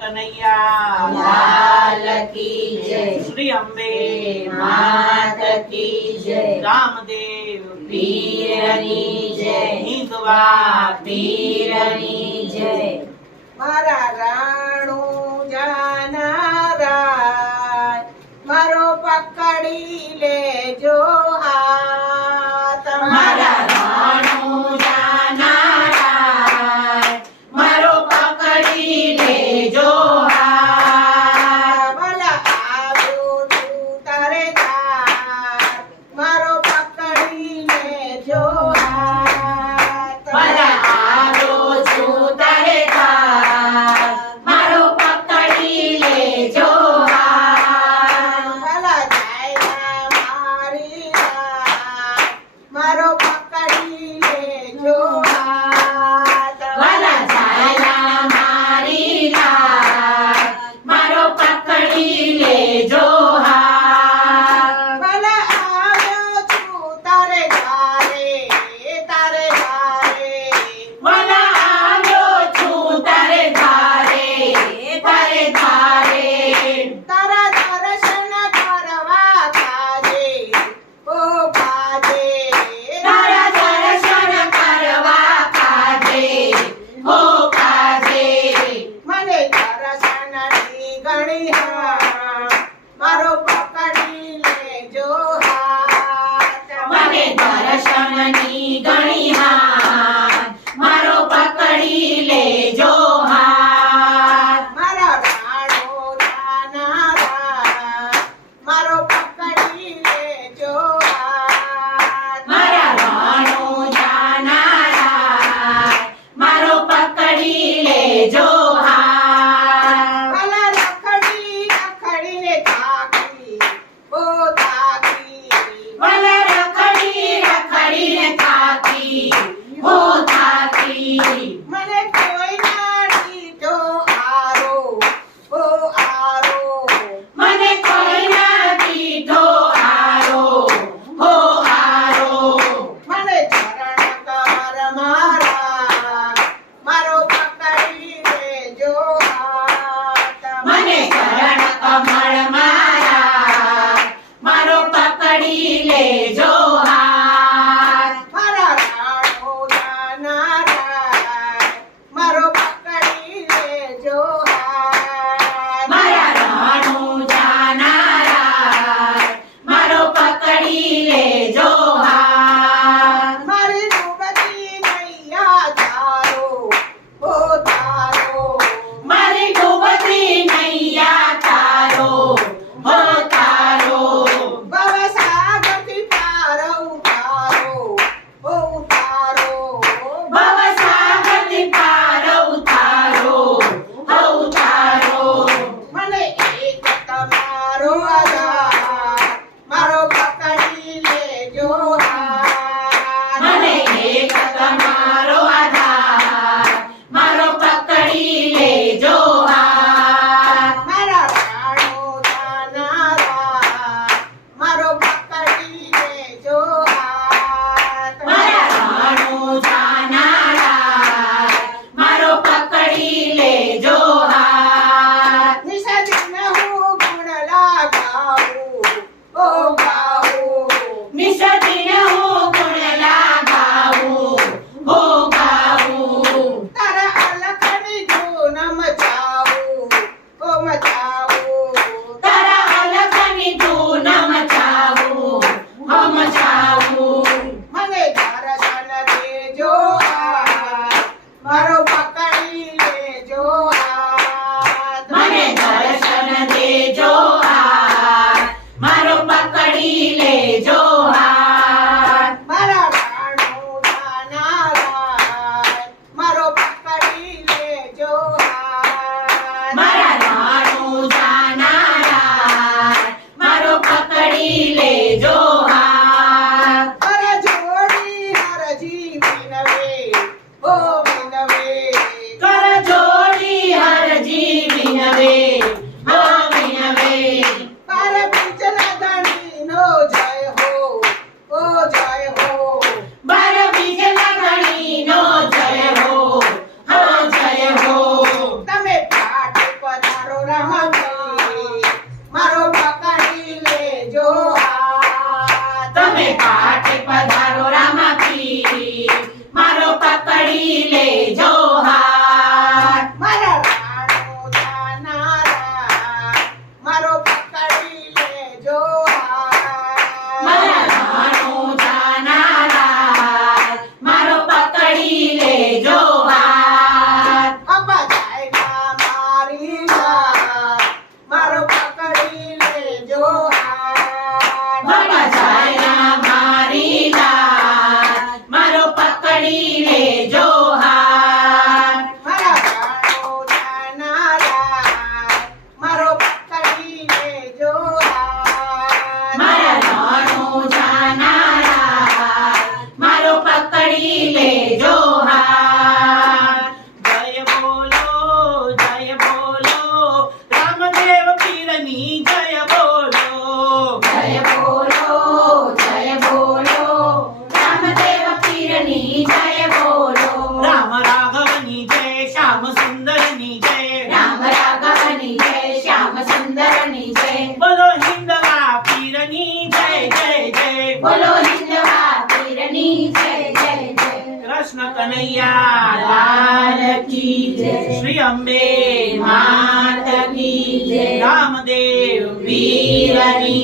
કનૈયા લાલ કી જય, શ્રી અંબે માત કી જય, રામદેવ પીરની જય, હિંદવા પીરની જય. મારા રાણું જાનારા મારો પકડી લેજો હાથ. મારા રાણું જાનારા મારો પકડી લેજો હાથ. ભલા આવ્યો તું તારે તાર મારો પકડી લેજો હાથ. ભલા આવ્યો છું તારે તાર મારો પકડી લેજો હાથ. ભલા જાય મારી રાત મારો પકડી લેજો હાથ. ભલા છાયા મારી રાત મારો પકડી લેજો હાથ. ભલા આવ્યો છું તારે તારે તારે તારે ભલા આવ્યો છું તારે ધારે તારે ધારે. તારા દર્શન કરવા કાજે ઓ કાજે. તારા દર્શન કરવા કાજે હો કાજે. મને દર્શનની ઘણી હા મારો પકડી લેજો હાથ. મને દર્શનની ઘણી હાથ મારો પકડી લેજો હાથ. મારા રાણો જાનારા મારો પકડી લેજો હાથ. મારા રાણું જાનારા મારો પકડી લેજો હાથ. ભલા રખડી રખડીને થાકી ઓ થાકી. ભલે રખડી રખડીને થાકી હો થાકી. મને કોઈ ના દીધો આરો ઓ આરો. મને કોઈ ના દીધો આરો હો આરો. મને ચરણ કર મારા મારો પકડી લેજો હાથ. મને ચરણ કમળ મારા મારો પકડી લેજો હાથ. મારા રાણો જાનારા મારો પકડી લેજો હાથ. મારા રાણું જાનારા મારો પકડી લેજો હાથ. મારી ડૂબતી નૈયા તારો ઓ તારો. મારી ડૂબતી નૈયા તારો રમતી મારો પકડી લેજો હાથ. તમે કાંઠે પધારો રામાપીર મારો પકડી લેજો હાથ. મારા રાણો જાનારા મારો પકડી લેજો હાથ. મારા રાણો જાનારા મારો પકડી લેજો હાથ. અબ્બા જાયગા મારી લાત મારો પકડી લેજો હાથ. બાબા જાયના મારી લાત મારો પકડી લેજો હાથ. મારા રાણો જાનારા મારો પકડી લેજો હાથ. મારા રાણો જાનારા મારો પકડી લેજો હાથ. જય બોલો રામદેવ પીરની જય બોલો. જય બોલો રામદેવ પીરની જય બોલો. રામ રાઘવની જય શ્યામ સુંદરની જય. રામ રાઘવની જય શ્યામ સુંદરની જય. બોલો હિંદવા પીરની જય જય જય. બોલો હિંદવા પીરની જય જય જય. કૃષ્ણ કનૈયા લાલ કી જય. શ્રી અંબે માત કી જય. રામદેવ વીરની